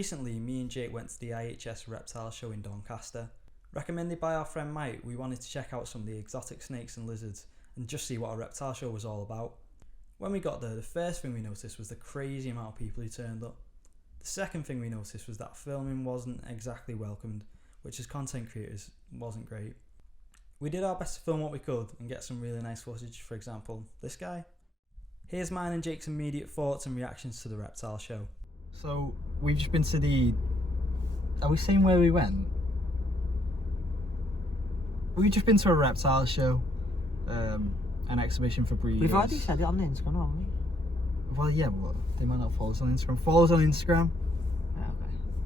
Recently, me and Jake went to the IHS Reptile show in Doncaster. Recommended by our friend Mike, we wanted to check out some of the exotic snakes and lizards and just see what a reptile show was all about. When we got there, the first thing we noticed was the crazy amount of people who turned up. The second thing we noticed was that filming wasn't exactly welcomed, which as content creators wasn't great. We did our best to film what we could and get some really nice footage, for example, this guy. Here's mine and Jake's immediate thoughts and reactions to the reptile show. So, we've just been to the... Are we saying where we went? We've just been to a reptile show, an exhibition for breeders. We've already said it on Instagram, haven't we? Well, yeah, but they might not follow us on Instagram. Follow us on Instagram.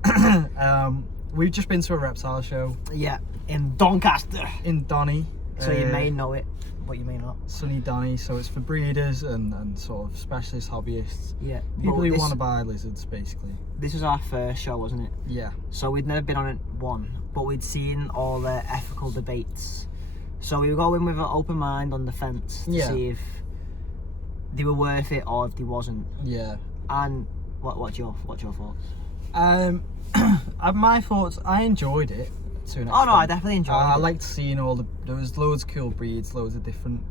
Yeah, okay. We've just been to a reptile show. Yeah, in Doncaster. In Donny. So you may know it, but you may not. Sunny Donny, so it's for breeders and sort of specialist hobbyists. Yeah. People who want to buy lizards, basically. This was our first show, wasn't it? Yeah. So we'd never been on it but we'd seen all the ethical debates. So we were going with an open mind on the fence to see if they were worth it or if they wasn't. Yeah. And what's your thoughts? My thoughts, I enjoyed it to an extent. Oh no, I definitely enjoyed it. I liked seeing there was loads of cool breeds, loads of different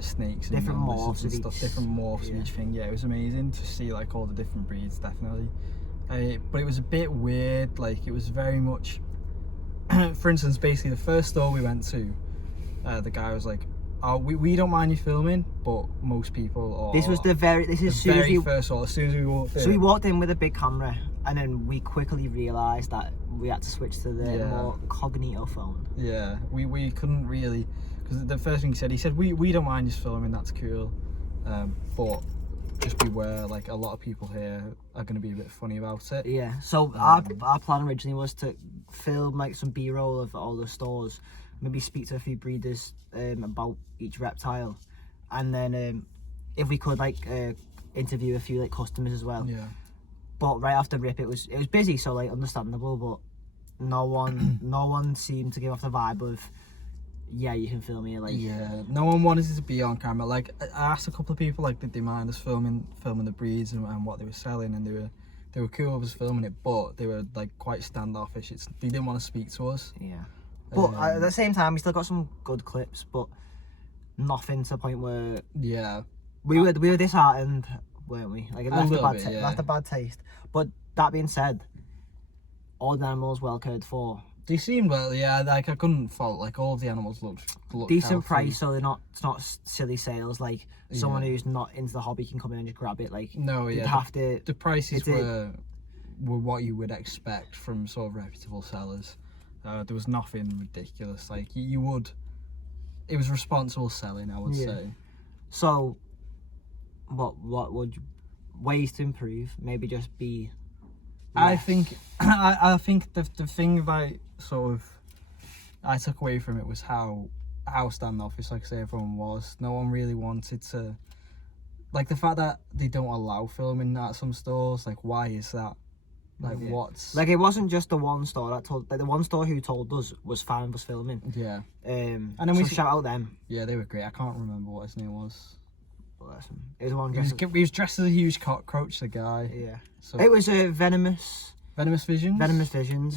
snakes and different morphs and stuff, different morphs of each thing. Yeah, it was amazing to see like all the different breeds, definitely. But it was a bit weird, like it was very much, for instance, basically the first store we went to, the guy was like, "Oh, we don't mind you filming, but most people are." This was the very first store. As soon as we walked in. So we walked in with a big camera, and then we quickly realised that we had to switch to the more cognito phone. Yeah, we couldn't really, because the first thing he said, we don't mind just filming, that's cool, but just beware, like a lot of people here are going to be a bit funny about it. Yeah, so our plan originally was to film like some B-roll of all the stores, maybe speak to a few breeders about each reptile, and then if we could like interview a few like customers as well. Yeah. But right after rip, it was busy, so like understandable, but no one seemed to give off the vibe of, yeah, you can film here. Like, yeah, no one wanted it to be on camera. Like I asked a couple of people, like, did they mind us filming the breeds and what they were selling, and they were cool with us filming it, but they were like quite standoffish. They didn't want to speak to us. Yeah, but at the same time, we still got some good clips, but nothing to the point where we were disheartened, weren't we? Like it left a bad taste. But that being said, all the animals well cared for. They seemed well, yeah. Like I couldn't fault. Like all of the animals looked decent healthy. Price, so it's not silly sales. Like someone who's not into the hobby can come in and just grab it. Like no, yeah. Have to. The prices were what you would expect from sort of reputable sellers. There was nothing ridiculous. Like you would. It was responsible selling, I would say. So, what would ways to improve? Maybe just be less. I think the thing about sort of I took away from it was how standoffish, like I say, everyone was. No one really wanted to, like the fact that they don't allow filming at some stores. Like, why is that? Like, what's like? It wasn't just the one store that told. Like the one store who told us was fine with us filming. Yeah. And then we shout out them. Yeah, they were great. I can't remember what his name was. It was one. He was dressed as a huge cockroach. The guy. Yeah. So it was a Venomous Visions. Venomous Visions.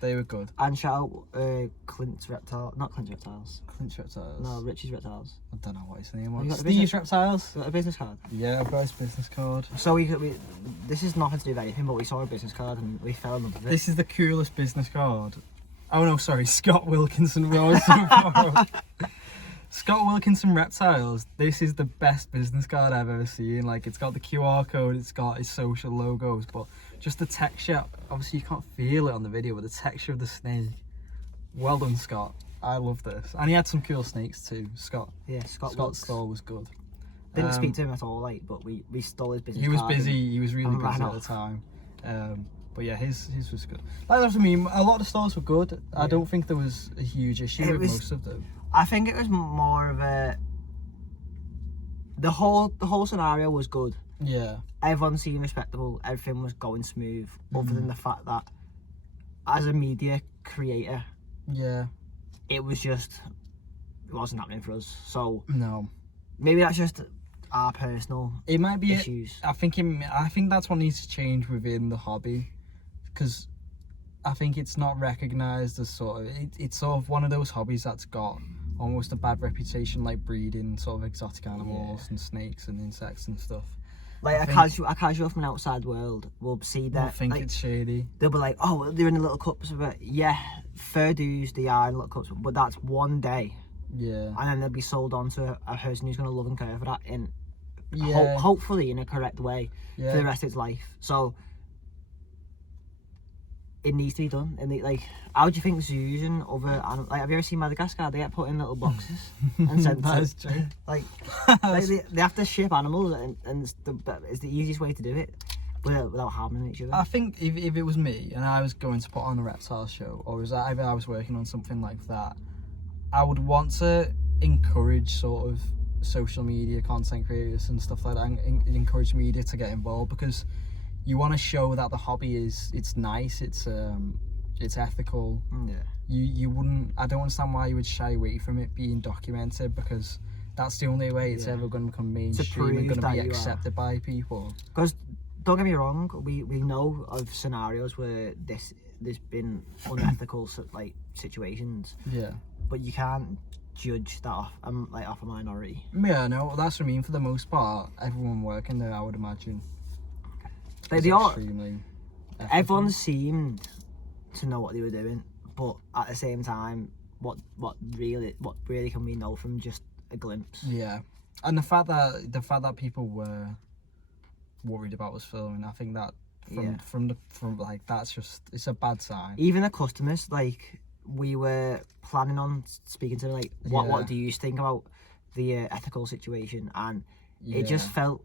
They were good. And shout out Clint's Reptile, not Clint's Reptiles. Clint's Reptiles. No, Richie's Reptiles. I don't know what his name was. Steve's Reptiles. You got a business card? Yeah, I've got his business card. So we this is nothing to do with anything, but we saw a business card and we fell in love with it. This is the coolest business card. Oh no, sorry, Scott Wilkinson. Scott Wilkinson Reptiles. This is the best business card I've ever seen. Like, it's got the QR code, it's got his social logos, but just the texture. Obviously, you can't feel it on the video, but the texture of the snake. Well done, Scott. I love this. And he had some cool snakes too, Scott. Yeah, Scott's store was good. Didn't speak to him at all, like, but we stole his business card. He was busy. He was really busy at the time. But yeah, his was good. Like, that's what I mean. A lot of the stores were good. I don't think there was a huge issue with most of them. I think it was more of a. The whole scenario was good. Yeah. Everyone seemed respectable. Everything was going smooth, other than the fact that, as a media creator, it wasn't happening for us. So no, maybe that's just our personal. It might be issues. I think that's what needs to change within the hobby. because I think it's not recognised as sort of it's sort of one of those hobbies that's got almost a bad reputation, like breeding sort of exotic animals and snakes and insects and stuff. Like a casual from an outside world will see that. I think like, it's shady. They'll be like, oh, they're in the little cups, but yeah, fair dues, they are in little cups, but that's one day. Yeah. And then they'll be sold on to a person who's going to love and care for that in hopefully in a correct way for the rest of its life. So it needs to be done. And like, how do you think zoos and other animals, like, have you ever seen Madagascar? They get put in little boxes and sent That's true. Like they have to ship animals, and it's the easiest way to do it without harming each other. I think if it was me and I was going to put on a reptile show, or if I was working on something like that, I would want to encourage sort of social media content creators and stuff like that, and encourage media to get involved, because you want to show that the hobby it's nice, it's ethical. Yeah. You wouldn't. I don't understand why you would shy away from it being documented, because that's the only way it's ever going to become mainstream and going to be accepted by people. Because don't get me wrong, we know of scenarios where there's been unethical like situations. Yeah. But you can't judge that off a minority. Yeah, no, that's what I mean. For the most part, everyone working there, I would imagine, Like extremely ethical. everyone seemed to know what they were doing, but at the same time, what really can we know from just a glimpse? Yeah, and the fact that people were worried about us filming, I think that from like, that's just, it's a bad sign. Even the customers, like, we were planning on speaking to them, like, what do you think about the ethical situation? And it just felt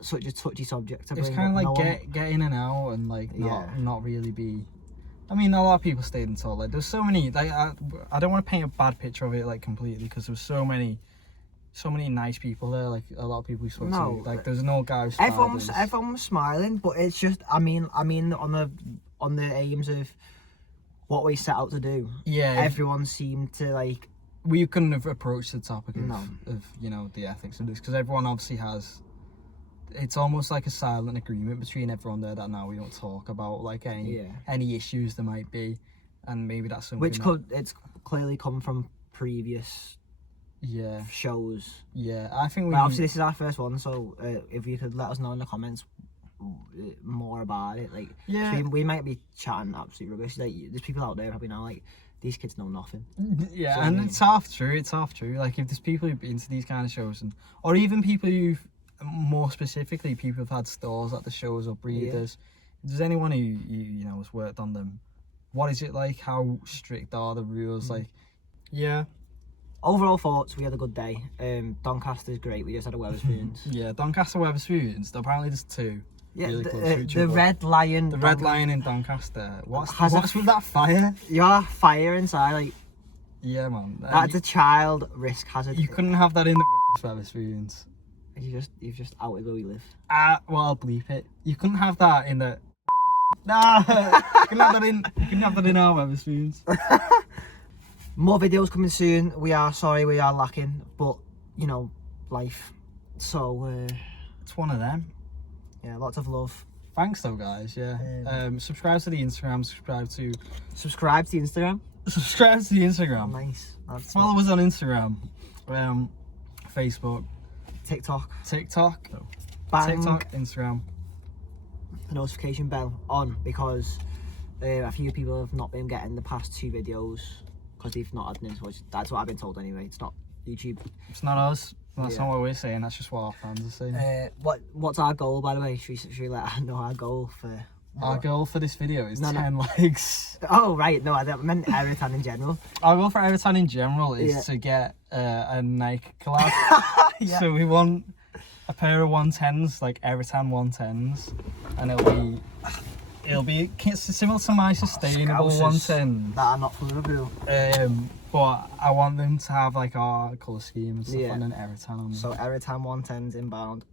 such a touchy subject to bring. It's kind of like get in and out, and like not really be. I mean, a lot of people stayed until, like, there's so many, like, I don't want to paint a bad picture of it, like, completely, because there was so many nice people there, like a lot of people we spoke to, like, there's no guy. Everyone was smiling, but it's just, I mean on the aims of what we set out to do. Yeah. Everyone seemed to, like, we couldn't have approached the topic of you know, the ethics of this, because everyone obviously has. It's almost like a silent agreement between everyone there that now we don't talk about, like, any issues there might be, and maybe that's something it's clearly come from previous shows. Yeah, I think obviously this is our first one, so if you could let us know in the comments more about it, like, we might be chatting absolute rubbish. Like, there's people out there probably now, like, these kids know nothing. Yeah, so, and it's half true. Like, if there's people who've been to these kind of shows, or even people who've, more specifically, people who've had stores at the shows or breeders, if there's anyone who you know has worked on them, what is it like? How strict are the rules? Like, overall thoughts, we had a good day. Doncaster's great. We just had a Wetherspoons. Yeah, Doncaster Wetherspoons. Apparently there's two. Yeah, really the Red Lion. The Red Lion in Doncaster. What's with that fire? Yeah, fire inside, like. Yeah, man. That's a child risk hazard. You couldn't have that in the Wetherspoons. You've just outed where we live. Well, I'll bleep it. You couldn't have that in the. Nah, you couldn't have that in our Wetherspoons. More videos coming soon. We are sorry we are lacking, but you know, life. So it's one of them. Yeah, lots of love. Thanks though, guys. Yeah. Subscribe to the Instagram. Subscribe to the Instagram. Subscribe to the Instagram. Nice. Follow us on Instagram, Facebook, TikTok, Instagram. The notification bell on, because a few people have not been getting the past 2 videos because they've not had an. That's what I've been told anyway. It's not YouTube. It's not us. That's not what we're saying. That's just what our fans are saying. What's our goal, by the way? Should we let her know our goal for? Our goal for this video is 10 likes. Oh right, no, I meant Eritan in general. Our goal for Eritan in general is to get a Nike collab. So we want a pair of 110s, like Eritan 110s, and it'll be similar to my sustainable 110 that are not for Liverpool. But I want them to have like our colour scheme and stuff, and an Eritan on them. So Eritan 110s inbound.